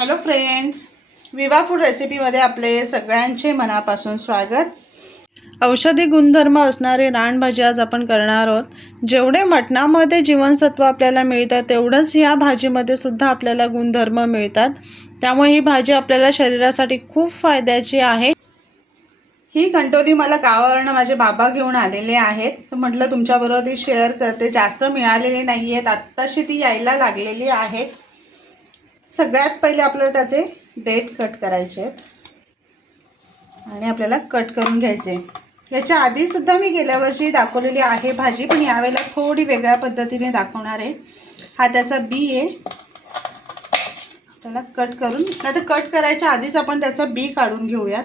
Hello friends विवा food रेसिपीमध्ये आपले सगळ्यांचे मनापासून स्वागत. औषधी गुणधर्म असणारे रानभाजी आज आपण करणार आहोत. जेवढे मटणामध्ये जीवनसत्व आपल्याला मिळतात तेवढंच या भाजीमध्ये सुद्धा आपल्याला गुणधर्म मिळतात. त्यामुळे ही भाजी आपल्याला शरीरासाठी खूप फायद्याची आहे. ही कंटोली मला गावावरनं माझे बाबा घेऊन आलेले आहेत. तर म्हटलं तुमच्याबरोबर ती शेअर करते. जास्त मिळालेली नाही आहेत आत्ताशी ती यायला लागलेली आहेत. सगळ्यात पहिले आपल्याला त्याचे डेट कट करायचे आहेत. आणि आपल्याला कट करून घ्यायचे याच्या आधीसुद्धा मी गेल्या वर्षी दाखवलेली आहे भाजी पण यावेळेला थोडी वेगळ्या पद्धतीने दाखवणार आहे. हा त्याचा बी आहे आपल्याला कट करून आता कट करायच्या आधीच आपण त्याचा बी काढून घेऊयात.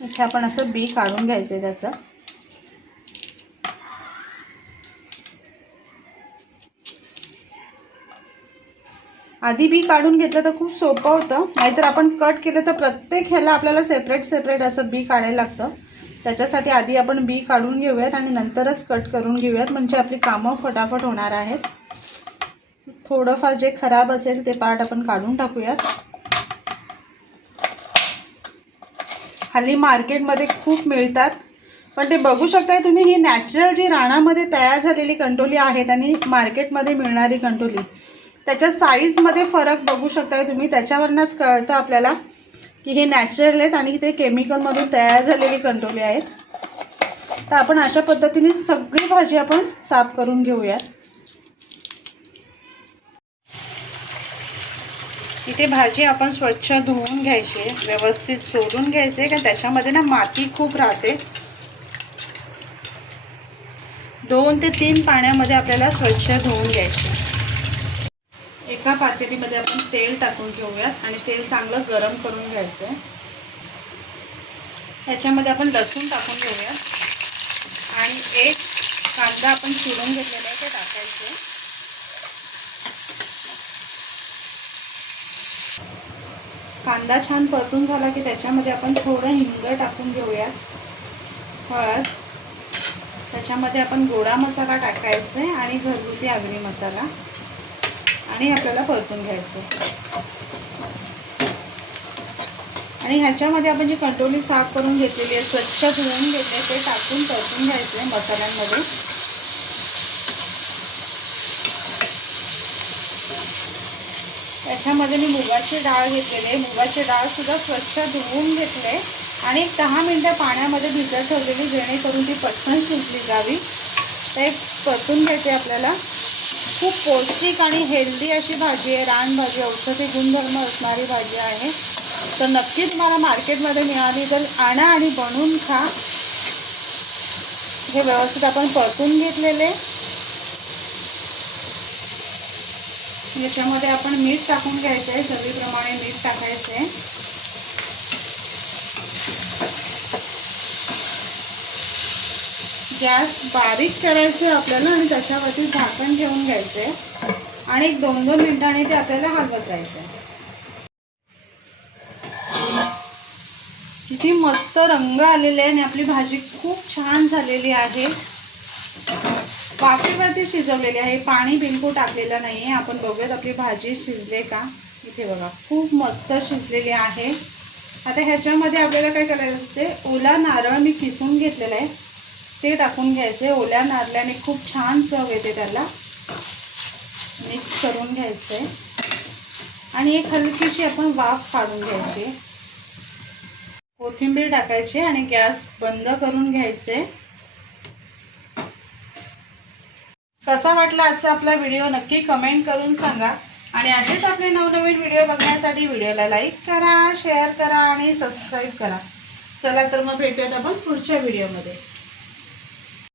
इथे आपण असं बी काढून घ्यायचं आहे त्याचं. आधी बी काढून घेतलं तर खूप सोपं होतं. नाहीतर आपण कट केलं तर प्रत्येक ह्याला आपल्याला सेपरेट सेपरेट असं बी काढायला लागतं. त्याच्यासाठी आधी आपण बी काढून घेऊयात आणि नंतरच कट करून घेऊयात. म्हणजे आपली कामं फटाफट होणार आहेत. थोडंफार जे खराब असेल ते पार्ट आपण काढून टाकूयात. हल्ली मार्केटमध्ये खूप मिळतात. पण ते बघू शकताय तुम्ही ही नॅचरल जी राणामध्ये तयार झालेली कंटोली आहेत आणि मार्केटमध्ये मिळणारी कंटोली त्याच्या साईजमध्ये फरक बघू शकताय तुम्ही. त्याच्यावरनंच कळतं आपल्याला की हे नॅचरल आहेत आणि ते केमिकलमधून तयार झालेली कंटोली आहेत. तर आपण अशा पद्धतीने सगळी भाजी आपण साफ करून घेऊयात. इथे भाजी आपण स्वच्छ धुवून घ्यायची व्यवस्थित सोडून घ्यायचे कारण त्याच्यामध्ये ना माती खूप राहते. दोन ते तीन पाण्यामध्ये आपल्याला स्वच्छ धुवून घ्यायची. एका पातेलीमध्ये आपण तेल टाकून घेऊयात आणि तेल चांगलं गरम करून घ्यायचं आहे ह्याच्यामध्ये आपण लसूण टाकून घेऊयात. आणि एक कांदा आपण चिरून घेतलेला आहे ते टाकायचं कांदा छान परतून झाला की त्याच्यामध्ये आपण थोडं हिंग टाकून घेऊयात. हळद. त्याच्यामध्ये आपण गोडा मसाला टाकायचा आहे आणि घरगुती आगरी मसाला. आणि आपल्याला परतून घ्यायचं. आणि ह्याच्यामध्ये आपण जी कंटोली साफ करून घेतलेली आहे स्वच्छ धुवून घेतले ते टाकून परतून घ्यायचे आहे मसाल्यांमध्ये. त्याच्यामध्ये मी मुगाची डाळ घेतलेली आहे. मुगाची डाळसुद्धा स्वच्छ धुवून घेतले आणि दहा मिनटं पाण्यामध्ये भिजत ठेवलेली जेणेकरून ती पटकन शिजली जावी. ते परतून घ्यायचे आपल्याला. खूप पौष्टिक आणि हेल्दी अशी भाजी आहे. रानभाजी औषधी गुणधर्म असणारी भाजी आहे. तर नक्की तुम्हाला मार्केटमध्ये मिळाली तर आणा आणि बनवून खा. हे व्यवस्थित आपण परतून घेतलेले. याच्यामध्ये आपण मीठ टाकून घ्यायचं. आहे चवीप्रमाणे मीठ टाकायचं. आहे गॅस बारीक करायचे आपल्याला आणि त्याच्यावरती झाकण ठेवून घ्यायचे. आणि एक दोन दोन मिनिटांनी ते आपल्याला हलवत राहायचं. किती मस्त रंग आलेले आहे आणि आपली भाजी खूप छान झालेली आहे. वाफेवरती शिजवलेली आहे. पाणी बिलकुल टाकलेलं नाही आहे आपण बघूयात आपली भाजी शिजले का? इथे बघा खूप मस्त शिजलेली आहे. आता ह्याच्यामध्ये आपल्याला काय करायचं ओला नारळ मी किसून घेतलेला आहे. ते टाकून घ्यायचे. ओल्या नारल्याने खूप छान चव येते त्याला. मिक्स करून घ्यायचे. आणि एक हलकीशी आपण वाफ काढून घ्यायची. कोथिंबीर टाकायची आणि गॅस बंद करून घ्यायचे. कसा वाटला आजचा आपला व्हिडिओ नक्की कमेंट करून सांगा. आणि असेच आपले नवनवीन व्हिडिओ बघण्यासाठी व्हिडिओला लाईक करा शेअर करा आणि सबस्क्राईब करा. चला तर मग भेटूयात आपण पुढच्या व्हिडिओमध्ये.